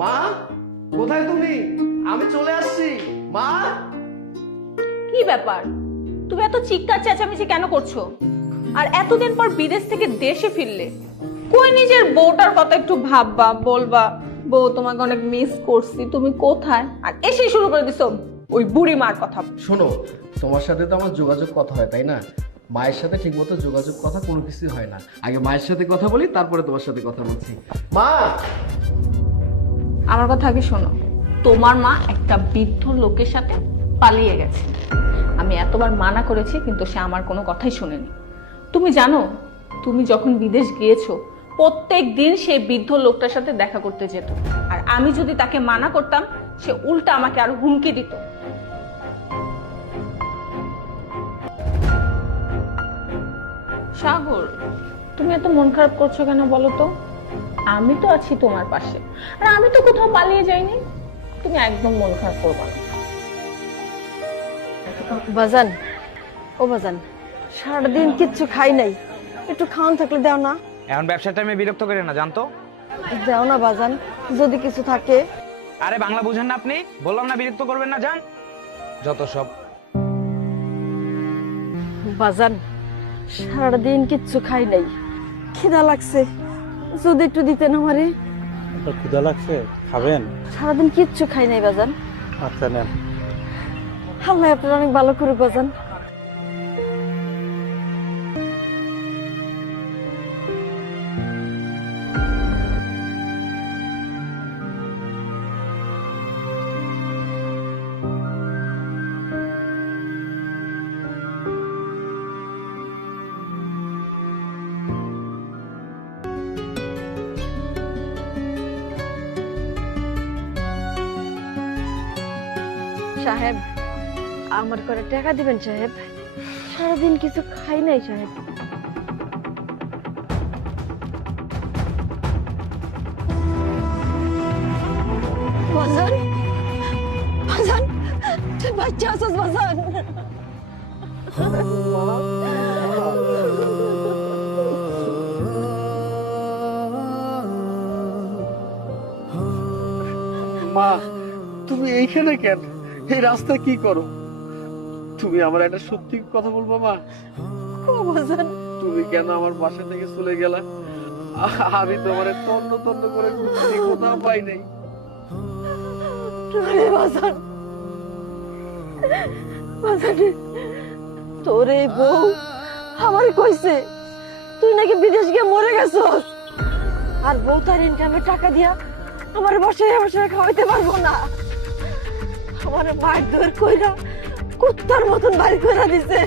মা, কোথায় তুমি? আমি চলে আসছি মা। কি ব্যাপার, তুমি এত চিৎকার চেঁচামেচি কেন করছো? আর এতদিন পর বিদেশ থেকে দেশে ফিরলে, কই নিজের বউটার কথা একটু ভাববা, বলবা বউ তোমাকে অনেক মিস করছি, তুমি কোথায়? আর এসে শুরু করে দিছো ওই বুড়ি মার কথা। শোনো, তোমার সাথে তো আমার যোগাযোগ কথা হয়, তাই না? মায়ের সাথে ঠিকমতো যোগাযোগ কথা কোনো কিছুই হয় না। আগে মায়ের সাথে কথা বলি, তারপরে তোমার সাথে কথা বলছি। মা, আমার কথা আগে শোনো। তোমার মা একটা বৃদ্ধ লোকের সাথে পালিয়ে গেছে। আমি এতবার মানা করেছি, কিন্তু সে আমার কোনো কথাই শুনেনি। তুমি জানো, তুমি যখন বিদেশ গিয়েছো, প্রত্যেক দিন সেই বৃদ্ধ লোকটার সাথে দেখা করতে যেত। আর আমি যদি তাকে মানা করতাম, সে উল্টা আমাকে আরো হুমকি দিত। সাগর, তুমি এত মন খারাপ করছো কেন বলো তো? আমি তো আছি তোমার পাশে, আর আমি তো কোথাও পালিয়ে যাইনি। তুমি একদম মন খারাপ করবে না। বাজান, ও বাজান, সারাদিন কিচ্ছু খাই নাই, একটু খাওয়ান থাকলে দাও না। এখন ব্যবসার টাইমে বিরক্ত করে না, জানতো? দাও না বাজান, যদি কিছু থাকে। আরে বাংলা বুঝেন না আপনি? বললাম না বিরক্ত করবেন না, যান। যত সব। বাজান, সারাদিন কিচ্ছু খাই নাই, খিদা লাগছে, যদি একটু দিতেন আমারে। ক্ষুধা লাগছে, খাবেন? সারাদিন কিচ্ছু খাই নাই বাজান। আচ্ছা নেন। আল্লাহ আপনার অনেক ভালো করুক বাজান। সাহেব, আমার করে টাকা দিবেন সাহেব, সারাদিন কিছু খাই নাই সাহেব। বাজান, বাজান, তুই বাচ্চা আছিস বাজান। মা, তুমি এইখানে কেন? এই রাস্তা কি করো? তুমি আমার একটা সত্যি কথা বলবো মা? ও বাজান, তুমি কেন আমার বাসা থেকে চলে গেলা? আমি তোমার তন্ন তন্ন করে খুঁজছি, কোথাও পাই নাই। আরে বাজান, বাজান, তোর এই বউ আমার কইছে তুই নাকি বিদেশ গিয়ে মরে গেছস, আর বউ তার ইনকামের টাকা দিয়া আমার বসায় বসায় খাওয়াইতে পারবো না। আমার মার দৌড় কইরা কুত্তার মতন বাড়ি করে দিছে।